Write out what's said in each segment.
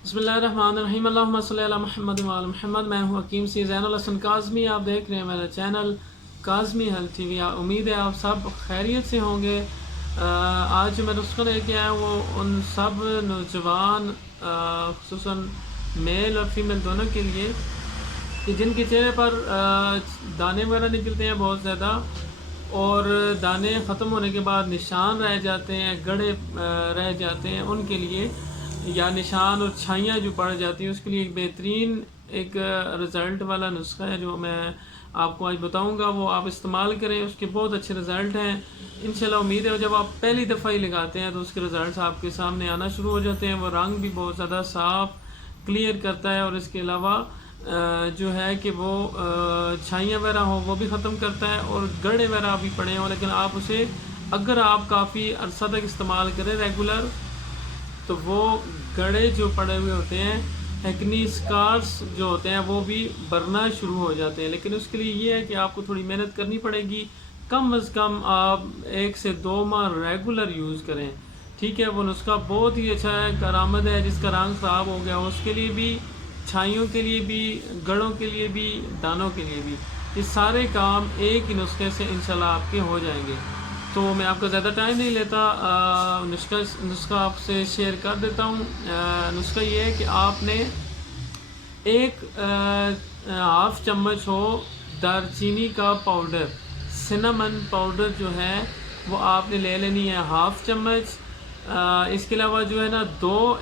बिस्मिल्लाहिर्रहमानिर्रहीम अल्लाहुम्मा सल्ली अला मुहम्मद व आला मुहम्मद। मैं हूँ हकीम सी ज़ैनुल हसन काज़मी। आप देख रहे हैं मेरा चैनल काज़मी हेल्थ टीवी। उम्मीद है आप सब खैरियत से होंगे। आज जो मैं नुस्खा लेके आया वो उन सब नौजवान खुसूसन मेल और फीमेल दोनों के लिए कि जिनके चेहरे पर दाने वगैरह निकलते हैं बहुत ज़्यादा, और दाने ख़त्म होने के बाद निशान रह जाते हैं, गड़े रह जाते हैं, उनके लिए, या निशान और छाइयाँ जो पड़ जाती हैं उसके लिए एक बेहतरीन एक रिज़ल्ट वाला नुस्खा है जो मैं आपको आज बताऊंगा। वो आप इस्तेमाल करें, उसके बहुत अच्छे रिज़ल्ट हैं इंशाल्लाह। उम्मीद है जब आप पहली दफ़ा ही लगाते हैं तो उसके रिज़ल्ट आपके सामने आना शुरू हो जाते हैं। वो रंग भी बहुत ज़्यादा साफ़ क्लियर करता है, और इसके अलावा जो है कि वो छाइयाँ वगैरह हो वो भी ख़त्म करता है, और गड़े वगैरह भी पड़े हों लेकिन आप उसे अगर आप काफ़ी अरसा तक इस्तेमाल करें रेगुलर, तो वो गड़े जो पड़े हुए होते हैं, एक्नी स्कार्स जो होते हैं, वो भी बढ़ना शुरू हो जाते हैं। लेकिन उसके लिए ये है कि आपको थोड़ी मेहनत करनी पड़ेगी। कम अज़ कम आप 1 से 2 माह रेगुलर यूज़ करें, ठीक है। वो नुस्खा बहुत ही अच्छा है, करामत है। जिसका रंग ख़राब हो गया उसके लिए भी, छाइयों के लिए भी, गड़ों के लिए भी, दानों के लिए भी, ये सारे काम एक ही नुस्खे से इंशाल्लाह आपके हो जाएंगे। तो मैं आपका ज़्यादा टाइम नहीं लेता, नुस्खा आपसे शेयर कर देता हूँ। नुस्खा ये है कि आपने एक हाफ चम्मच हो दालचीनी का पाउडर, सिनेमन पाउडर जो है वो आपने ले लेनी है, हाफ चम्मच। इसके अलावा जो है ना,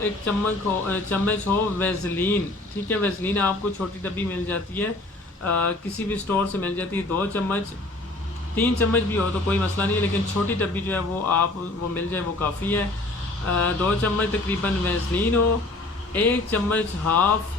एक चम्मच हो वेज़लीन, ठीक है। वेज़लीन आपको छोटी डब्बी मिल जाती है, किसी भी स्टोर से मिल जाती है। 2 चम्मच, 3 चम्मच भी हो तो कोई मसला नहीं है, लेकिन छोटी डब्बी जो है वो मिल जाए वो काफ़ी है। 2 चम्मच तकरीबन वेज़लीन हो, 1 चम्मच हाफ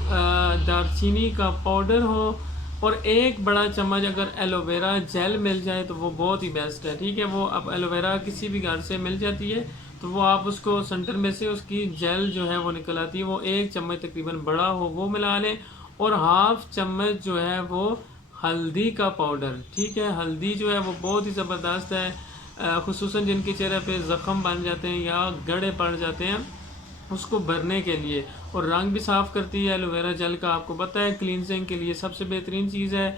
दालचीनी का पाउडर हो, और 1 बड़ा चम्मच अगर एलोवेरा जेल मिल जाए तो वो बहुत ही बेस्ट है, ठीक है। वो अब एलोवेरा किसी भी घर से मिल जाती है, तो वो आप उसको सेंटर में से उसकी जेल जो है वो निकल आती है, वो 1 चम्मच तकरीबन बड़ा हो वो मिला लें। और हाफ चम्मच जो है वो हल्दी का पाउडर, ठीक है। हल्दी जो है वो बहुत ही ज़बरदस्त है, खुसूसन जिनके चेहरे पे ज़ख़म बन जाते हैं या गड़े पड़ जाते हैं उसको भरने के लिए, और रंग भी साफ़ करती है। एलोवेरा जेल का आपको पता है क्लींजिंग के लिए सबसे बेहतरीन चीज़ है।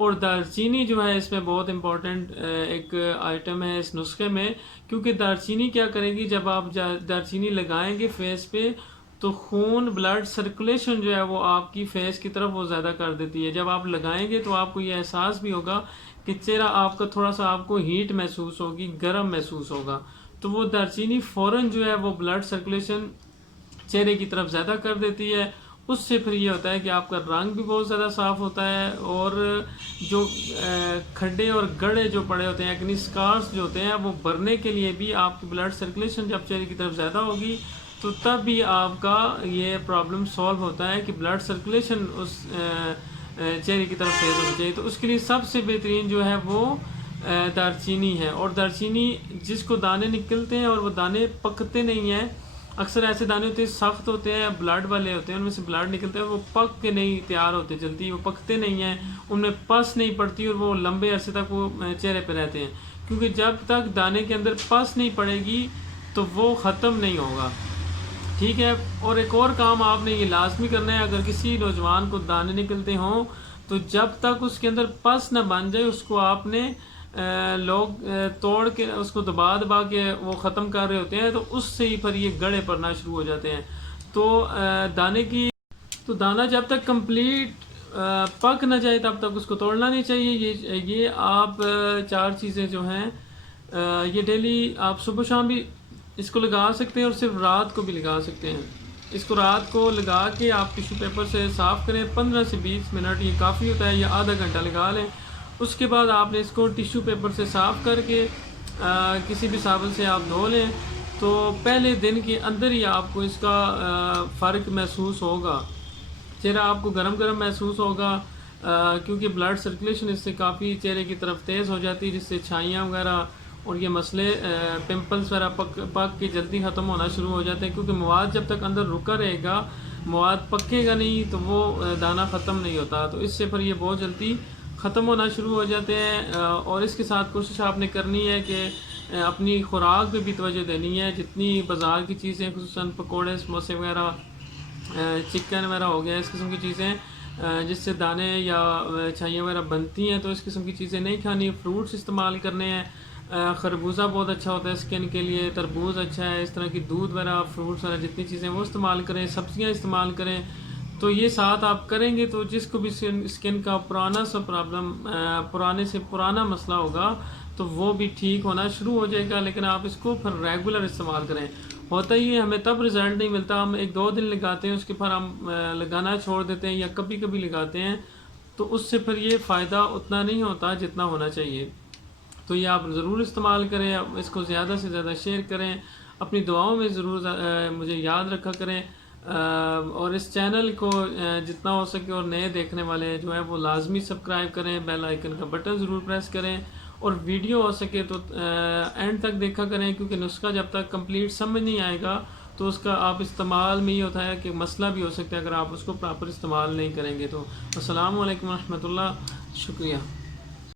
और दालचीनी जो है इसमें बहुत इंपॉर्टेंट एक आइटम है इस नुस्खे में, क्योंकि दालचीनी क्या करेगी, जब आप दालचीनी लगाएंगे फेस पे तो खून, ब्लड सर्कुलेशन जो है वो आपकी फेस की तरफ वो ज़्यादा कर देती है। जब आप लगाएंगे तो आपको ये एहसास भी होगा कि चेहरा आपका थोड़ा सा आपको हीट महसूस होगी, गर्म महसूस होगा। तो वो दालचीनी फ़ौरन जो है वो ब्लड सर्कुलेशन चेहरे की तरफ ज़्यादा कर देती है। उससे फिर ये होता है कि आपका रंग भी बहुत ज़्यादा साफ़ होता है, और जो खड्डे और गड़े जो पड़े होते हैं, एक्नी स्कार्स जो होते हैं, वो भरने के लिए भी आपकी ब्लड सर्कुलेशन जब चेहरे की तरफ ज़्यादा होगी तो तब भी आपका ये प्रॉब्लम सॉल्व होता है कि ब्लड सर्कुलेशन उस चेहरे की तरफ तेज़ होनी चाहिए। तो उसके लिए सबसे बेहतरीन जो है वो दालचीनी है। और दालचीनी जिसको दाने निकलते हैं और वो दाने पकते नहीं हैं, अक्सर ऐसे दाने होते हैं सख्त होते हैं, ब्लड वाले होते हैं, उनमें से ब्लड निकलते हैं, वो पक के नहीं तैयार होते जल्दी, वो पकते नहीं हैं, उनमें पस नहीं पड़ती, और वो लंबे अरसे तक वो चेहरे पे रहते हैं। क्योंकि जब तक दाने के अंदर पस नहीं पड़ेगी तो वो ख़त्म नहीं होगा, ठीक है। और एक और काम आपने ये लाजमी करना है, अगर किसी नौजवान को दाने निकलते हों तो जब तक उसके अंदर पस न बन जाए उसको आपने लोग तोड़ के उसको दबा दबा के वो ख़त्म कर रहे होते हैं, तो उससे ही फिर ये गड़े पड़ना शुरू हो जाते हैं। तो दाने की, तो दाना जब तक कंप्लीट पक ना जाए तब तक उसको तोड़ना नहीं चाहिए। ये आप 4 चीज़ें जो हैं ये डेली आप सुबह शाम भी इसको लगा सकते हैं, और सिर्फ रात को भी लगा सकते हैं। इसको रात को लगा के आप टिश्यू पेपर से साफ़ करें, 15 से 20 मिनट ये काफ़ी होता है, या आधा घंटा लगा लें। उसके बाद आपने इसको टिश्यू पेपर से साफ़ करके किसी भी साबुन से आप धो लें, तो पहले दिन के अंदर ही आपको इसका फ़र्क महसूस होगा। चेहरा आपको गरम गरम महसूस होगा, क्योंकि ब्लड सर्कुलेशन इससे काफ़ी चेहरे की तरफ तेज़ हो जाती है, जिससे छाइयाँ वगैरह और ये मसले पिंपल्स वगैरह पक के जल्दी ख़त्म होना शुरू हो जाते हैं। क्योंकि मवाद जब तक अंदर रुका रहेगा, मवाद पकेगा नहीं, तो वो दाना ख़त्म नहीं होता, तो इससे फिर ये बहुत जल्दी ख़त्म होना शुरू हो जाते हैं। और इसके साथ कोशिश आपने करनी है कि अपनी खुराक पे भी तवज्जो देनी है। जितनी बाज़ार की चीज़ें, खुसूसन पकौड़े समोसे वगैरह चिकन वगैरह हो गया, इस किस्म की चीज़ें जिससे दाने या छाइयाँ वगैरह बनती हैं, तो इस किस्म की चीज़ें नहीं खानी। फ्रूट्स इस्तेमाल करने हैं। खरबूजा बहुत अच्छा होता है स्किन के लिए, तरबूज अच्छा है, इस तरह की दूध वगैरह, फ्रूट्स वगैरह जितनी चीज़ें वो इस्तेमाल करें, सब्जियां इस्तेमाल करें। तो ये साथ आप करेंगे तो जिसको भी स्किन का पुराना सा प्रॉब्लम, पुराने से पुराना मसला होगा, तो वो भी ठीक होना शुरू हो जाएगा। लेकिन आप इसको फिर रेगुलर इस्तेमाल करें। होता ही है, हमें तब रिज़ल्ट नहीं मिलता, हम 1-2 दिन लगाते हैं, उसके बाद हम लगाना छोड़ देते हैं या कभी कभी लगाते हैं, तो उससे फिर ये फ़ायदा उतना नहीं होता जितना होना चाहिए। तो ये आप ज़रूर इस्तेमाल करें, आप इसको ज़्यादा से ज़्यादा शेयर करें, अपनी दुआओं में ज़रूर मुझे याद रखा करें। और इस चैनल को जितना हो सके और नए देखने वाले जो है वो लाजमी सब्सक्राइब करें, बेल आइकन का बटन ज़रूर प्रेस करें, और वीडियो हो सके तो एंड तक देखा करें, क्योंकि नुस्खा जब तक कंप्लीट समझ नहीं आएगा तो उसका आप इस्तेमाल में ये होता है कि मसला भी हो सकता है अगर आप उसको प्रॉपर इस्तेमाल नहीं करेंगे तो। अस्सलाम वालेकुम रहमतुल्लाह, शुक्रिया।